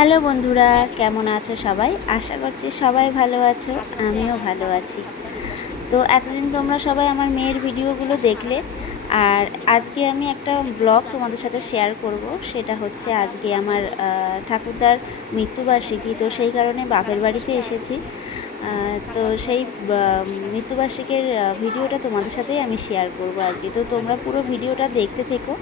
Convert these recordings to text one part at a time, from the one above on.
Hello বন্ধুরা, কেমন আছো সবাই? আশা করছি সবাই ভালো আছো, আমিও ভালো আছি। তো এতদিন তোমরা সবাই আমার মেয়ের ভিডিওগুলো দেখলে, আর আজকে আমি একটা ব্লগ তোমাদের সাথে শেয়ার করব। সেটা হচ্ছে আজকে আমার ঠাকুরদার মৃত্যুবার্ষিকী, তো সেই কারণে বাপের বাড়িতে এসেছি। তো সেই মৃত্যুবার্ষিকীর ভিডিওটা তোমাদের সাথেই আমি শেয়ার করব আজকে। তো তোমরা পুরো ভিডিওটা দেখতে থেকো,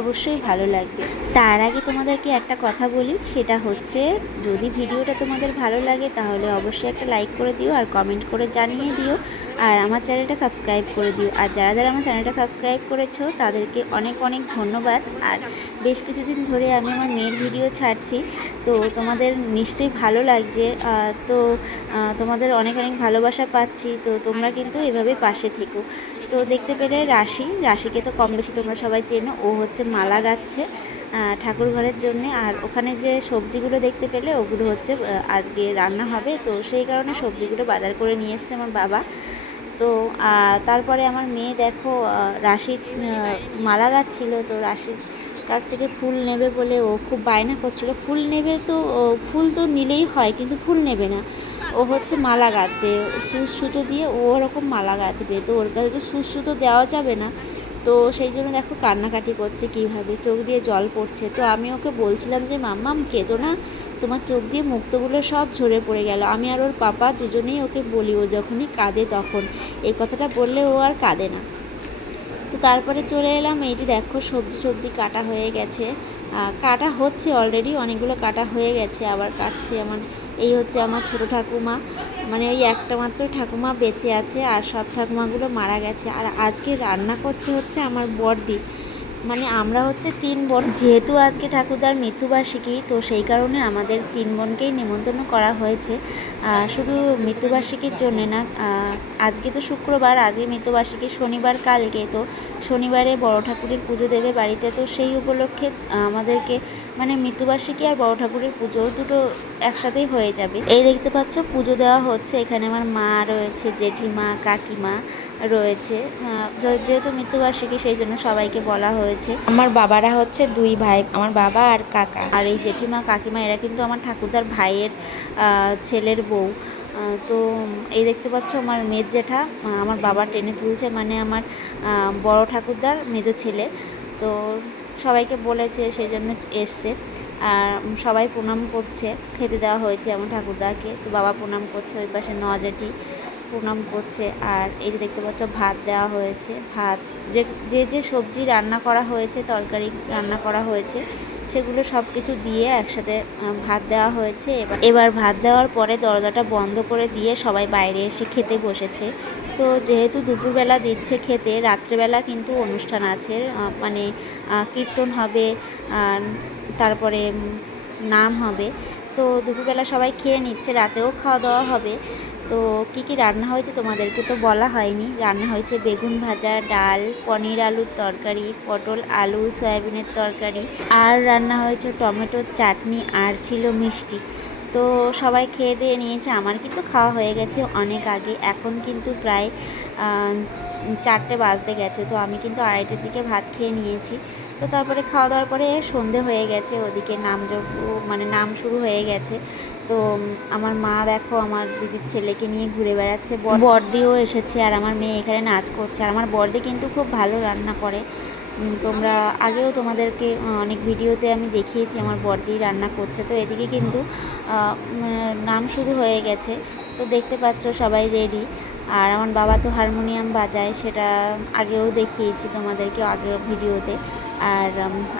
অবশ্যই ভালো লাগবে। তার আগে তোমাদেরকে একটা কথা বলি, সেটা হচ্ছে যদি ভিডিওটা তোমাদের ভালো লাগে তাহলে অবশ্যই একটা লাইক করে দিও আর কমেন্ট করে জানিয়ে দিও, আর আমার চ্যানেলটা সাবস্ক্রাইব করে দিও। আর যারা যারা আমার চ্যানেলটা সাবস্ক্রাইব করেছো তাদেরকে অনেক অনেক ধন্যবাদ। আর বেশ কিছুদিন ধরে আমি আমার মেয়ের ভিডিও ছাড়ছি, তো তোমাদের নিশ্চয়ই ভালো লাগছে। তো তোমাদের অনেক অনেক ভালোবাসা পাচ্ছি, তো তোমরা কিন্তু এভাবে পাশে থেকো। তো দেখতে পেলে রাশিকে তো কম বেশি তোমরা সবাই চেনো। ও হচ্ছে মালা গাচ্ছে ঠাকুর ঘরের জন্যে। আর ওখানে যে সবজিগুলো দেখতে পেলে ওগুলো হচ্ছে আজকে রান্না হবে, তো সেই কারণে সবজিগুলো বাজার করে নিয়ে এসছে আমার বাবা। তো তারপরে আমার মেয়ে দেখো রাশি মালা গাচ্ছিল, তো রাশির কাছ থেকে ফুল নেবে বলে ও খুব বায়না করছিল। ফুল নেবে তো ফুল তো নিলেই হয়, কিন্তু ফুল নেবে না, ও হচ্ছে মালা গাঁথবে সুচ সুতো দিয়ে, ও ওরকম মালা গাঁথবে। তো ওর কাছে তো সুচ সুতো দেওয়া যাবে না, তো সেই জন্য দেখো কান্নাকাটি করছে কীভাবে, চোখ দিয়ে জল পড়ছে। তো আমি ওকে বলছিলাম যে মাম্মাম কেঁদো না, তোমার চোখ দিয়ে মুক্তগুলো সব ঝরে পড়ে গেল। আমি আর ওর পাপা দুজনেই ওকে বলি, ও যখনই কাঁদে তখন এই কথাটা বললে ও আর কাঁদে না। তো তারপরে চলে এলাম, এই যে দেখো সবজি কাটা হয়ে গেছে, কাটা হচ্ছে অলরেডি, অনেকগুলো কাটা হয়ে গেছে, আবার কাটছে। এই হচ্ছে আমার ছোটো ঠাকুমা, মানে ওই একটা মাত্র ঠাকুমা বেঁচে আছে, আর সব ঠাকুমাগুলো মারা গেছে। আর আজকে রান্না হচ্ছে আমার বড়দি, মানে আমরা হচ্ছে 3 বোন। যেহেতু আজকে ঠাকুরদার মৃত্যুবার্ষিকী, তো সেই কারণে আমাদের 3 বোনকেই নিমন্ত্রণ করা হয়েছে। শুধু মৃত্যুবার্ষিকীর জন্যে না, আজকে তো শুক্রবার, আজকে মৃত্যুবার্ষিকী শনিবার, কালকে তো শনিবারে বড় ঠাকুরের পুজো দেবে বাড়িতে। তো সেই উপলক্ষে আমাদেরকে মানে মৃত্যুবার্ষিকী আর বড় ঠাকুরের পুজো দুটো একসাথেই হয়ে যাবে। এই দেখতে পাচ্ছ পুজো দেওয়া হচ্ছে, এখানে আমার মা রয়েছে, জেঠিমা, কাকিমা রয়েছে। যেহেতু মৃত্যুবার্ষিকী সেই জন্য সবাইকে বলা হয়েছে। আমার বাবারা হচ্ছে 2 ভাই, আমার বাবা আর কাকা। আর এই জেঠিমা কাকিমা এরা কিন্তু আমার ঠাকুরদার ভাইয়ের ছেলের বউ। তো এই দেখতে পাচ্ছ আমার মেজ জেঠা আমার বাবা টেনে তুলছে, মানে আমার বড় ঠাকুরদার মেজো ছেলে। তো সবাইকে বলেছে সেই জন্য এসছে, আর সবাই প্রণাম করছে। খেতে দেওয়া হয়েছে আমার ঠাকুরদাকে, তো বাবা প্রণাম করছে, ওই পাশে নজেঠি প্রণাম করছে। আর এই যে দেখতে পাচ্ছ ভাত দেওয়া হয়েছে, ভাত যে সবজি রান্না করা হয়েছে, তরকারি রান্না করা হয়েছে, সেগুলো সব কিছু দিয়ে একসাথে ভাত দেওয়া হয়েছে। এবার ভাত দেওয়ার পরে দরজাটা বন্ধ করে দিয়ে সবাই বাইরে এসে খেতে বসেছে। তো যেহেতু দুপুরবেলা দিচ্ছে খেতে, রাত্রেবেলা কিন্তু অনুষ্ঠান আছে, মানে কীর্তন হবে, তারপরে নাম হবে। তো দুপুরবেলা সবাই খেয়ে নিচ্ছে, রাতেও খাওয়া দাওয়া হবে। তো কী কী রান্না হয়েছে তোমাদেরকে তো বলা হয়নি। রান্না হয়েছে বেগুন ভাজা, ডাল, পনির আলুর তরকারি, পটল আলু সয়াবিনের তরকারি, আর রান্না হয়েছে টমেটোর চাটনি, আর ছিল মিষ্টি। তো সবাই খেয়ে দিয়ে নিয়েছে, আমার কিন্তু খাওয়া হয়ে গেছে অনেক আগে। এখন কিন্তু প্রায় 4টে বাজতে গেছে, তো আমি কিন্তু 2:30টার দিকে ভাত খেয়ে নিয়েছি। তো তারপরে খাওয়া দাওয়ার পরে সন্ধে হয়ে গেছে, ওদিকে মানে নাম শুরু হয়ে গেছে। তো আমার মা দেখো আমার দিদির ছেলেকে নিয়ে ঘুরে বেড়াচ্ছে, বড়দিও এসেছে, আর আমার মেয়ে এখানে নাচ করছে। আর আমার বড়দি কিন্তু খুব ভালো রান্না করে, তোমরা আগেও তোমাদেরকে অনেক ভিডিওতে আমি দেখিয়েছি আমার বড়দি রান্না করছে। তো এদিকে কিন্তু নাম শুরু হয়ে গেছে, তো দেখতে পাচ্ছ সবাই রেডি। আর আমার বাবা তো হারমোনিয়াম বাজায়, সেটা আগেও দেখিয়েছি তোমাদেরকে আগের ভিডিওতে। আর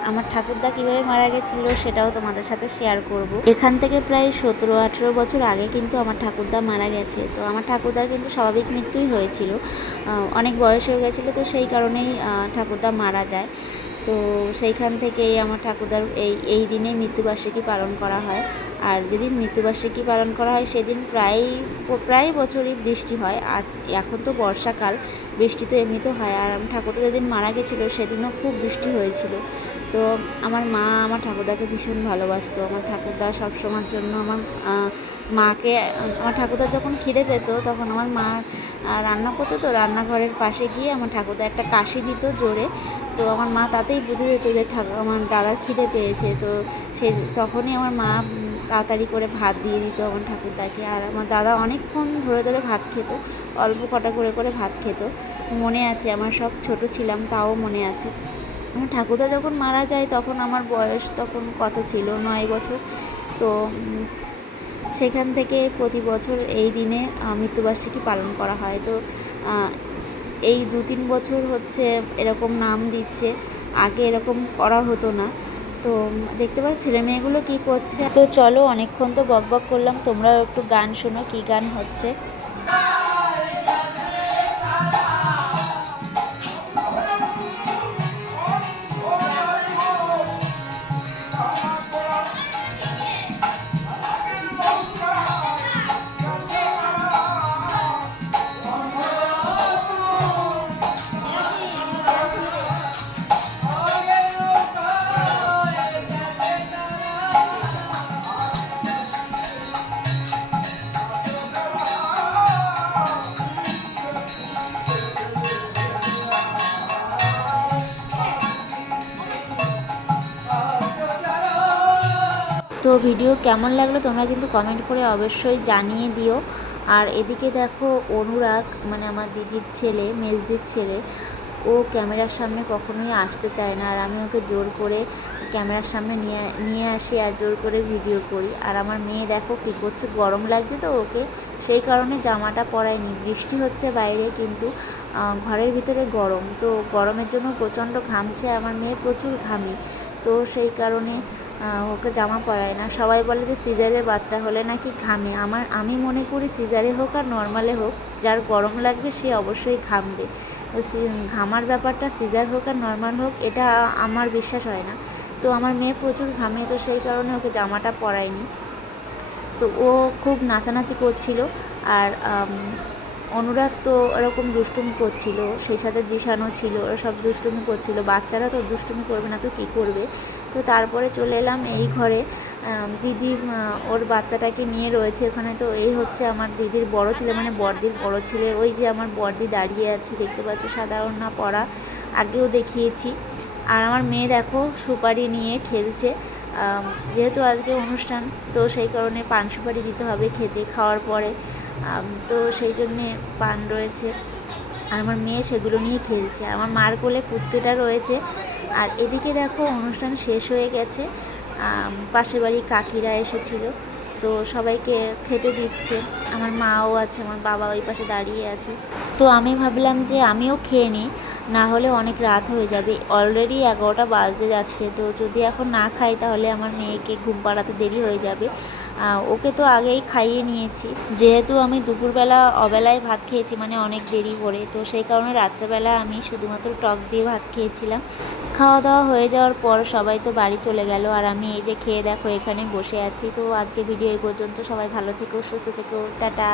আমার ঠাকুরদা কীভাবে মারা গেছিলো সেটাও তোমাদের সাথে শেয়ার করব। এখান থেকে প্রায় 17-18 বছর আগে কিন্তু আমার ঠাকুরদা মারা গেছে। তো আমার ঠাকুরদার কিন্তু স্বাভাবিক মৃত্যুই হয়েছিল, অনেক বয়স হয়ে গেছিলো, তো সেই কারণেই ঠাকুরদা মারা যায়। তো সেইখান থেকেই আমার ঠাকুরদার এই দিনে মৃত্যুবার্ষিকী পালন করা হয়। আর যেদিন মৃত্যুবার্ষিকী পালন করা হয় সেদিন প্রায় বছরই বৃষ্টি হয়। আর এখন তো বর্ষাকাল, বৃষ্টি তো এমনিতেও হয়। আর আমার ঠাকুরদা যেদিন মারা গেছিলো সেদিনও খুব বৃষ্টি হয়েছিল। তো আমার মা আমার ঠাকুরদাকে ভীষণ ভালোবাসতো। আমার ঠাকুরদা সবসময়ের জন্য মাকে, আমার ঠাকুরদার যখন খিদে পেত তখন আমার মা রান্না করতো, তো রান্নাঘরের পাশে গিয়ে আমার ঠাকুরদা একটা কাশি দিত জোরে। তো আমার মা তাতেই বুঝে যেত যে আমার দাদার খিদে পেয়েছে। তো তখনই আমার মা তাড়াতাড়ি করে ভাত দিয়ে দিত আমার ঠাকুরদাকে। আর আমার দাদা অনেকক্ষণ ধরে ধরে ভাত খেত, অল্প কটা করে ভাত খেত। মনে আছে, আমার সব ছোট ছিলাম তাও মনে আছে। আমার ঠাকুরদা যখন মারা যায় তখন আমার বয়স তখন কত ছিল, 9 বছর। তো সেখান থেকে প্রতি বছর এই দিনে মৃত্যুবার্ষিকী পালন করা হয়। তো এই 2-3 বছর হচ্ছে এরকম নাম দিচ্ছে, আগে এরকম করা হতো না। তো দেখতে পাচ্ছ ছেলে মেয়েগুলো কী করছে। তো চলো, অনেকক্ষণ তো বকবক করলাম, তোমরাও একটু গান শোনো, কী গান হচ্ছে। তো ভিডিও কেমন লাগলো তোমরা কিন্তু কমেন্ট করে অবশ্যই জানিয়ে দিও। আর এদিকে দেখো অনুরাগ, মানে আমার দিদির ছেলে, মেজদির ছেলে, ও ক্যামেরার সামনে কখনোই আসতে চায় না। আর আমি ওকে জোর করে ক্যামেরার সামনে নিয়ে আসি আর জোর করে ভিডিও করি। আর আমার মেয়ে দেখো কী করছে, গরম লাগছে তো ওকে, সেই কারণে জামাটা পরায়নি। বৃষ্টি হচ্ছে বাইরে, কিন্তু ঘরের ভিতরে গরম, তো গরমের জন্য প্রচণ্ড ঘামছে। আমার মেয়ে প্রচুর ঘামে, তো সেই কারণে ওকে জামা পরায় না। সবাই বলে যে সিজারের বাচ্চা হলে নাকি ঘামে। আমি মনে করি সিজারে হোক আর নর্মালে হোক, যার গরম লাগবে সে অবশ্যই ঘামবে। ওই ঘামার ব্যাপারটা সিজার হোক আর নর্মাল হোক, এটা আমার বিশ্বাস হয় না। তো আমার মেয়ে প্রচুর ঘামে, তো সেই কারণে ওকে জামাটা পরায়নি। তো ও খুব নাচানাচি করছিল। আর অনুরাগ তো এরকম দুষ্টুমি করছিল, সেই সাথে জিসানও ছিল, ওরা সব দুষ্টুমি করছিল। বাচ্চারা তো দুষ্টুমি করবে না তো কী করবে। তো তারপরে চলে এলাম এই ঘরে, দিদি ওর বাচ্চাটাকে নিয়ে রয়েছে ওখানে। তো এই হচ্ছে আমার দিদির বড় ছেলে, মানে বড়দির বড় ছেলে। ওই যে আমার বড়দি দাঁড়িয়ে আছে, দেখতে পাচ্ছ, সাদা ওড়না পরা, আগেও দেখিয়েছি। আর আমার মেয়ে দেখো সুপারি নিয়ে খেলছে। যেহেতু আজকে অনুষ্ঠান, তো সেই কারণে পান সুপারি দিতে হবে খেতে, খাওয়ার পরে। তো সেই জন্যে পান রয়েছে, আর আমার মেয়ে সেগুলো নিয়ে খেলছে। আমার মার কোলে পুচকেটা রয়েছে। আর এদিকে দেখো অনুষ্ঠান শেষ হয়ে গেছে, পাশের বাড়ির কাকিরা এসেছিল, তো সবাইকে খেতে দিচ্ছে। আমার মাও আছে, আমার বাবা ওই পাশে দাঁড়িয়ে আছে। তো আমি ভাবলাম যে আমিও খেয়ে নিই, না হলে অনেক রাত হয়ে যাবে, অলরেডি 11টা বাজতে যাচ্ছে। তো যদি এখন না খাই তাহলে আমার মেয়েকে ঘুম পাড়াতে দেরি হয়ে যাবে। ওকে তো আগেই খাইয়ে নিয়েছি, যেহেতু আমি দুপুরবেলা অবেলায় ভাত খেয়েছি, মানে অনেক দেরি করে, তো সেই কারণে রাত্রেবেলা আমি শুধুমাত্র টক দিয়ে ভাত খেয়েছিলাম। খাওয়া দাওয়া হয়ে যাওয়ার পর সবাই তো বাড়ি চলে গেল, আর আমি এই যে খেয়ে দেখো এখানে বসে আছি। তো আজকে ভিডিও এই পর্যন্ত, সবাই ভালো থেকো, সুস্থ থেকো, টাটা।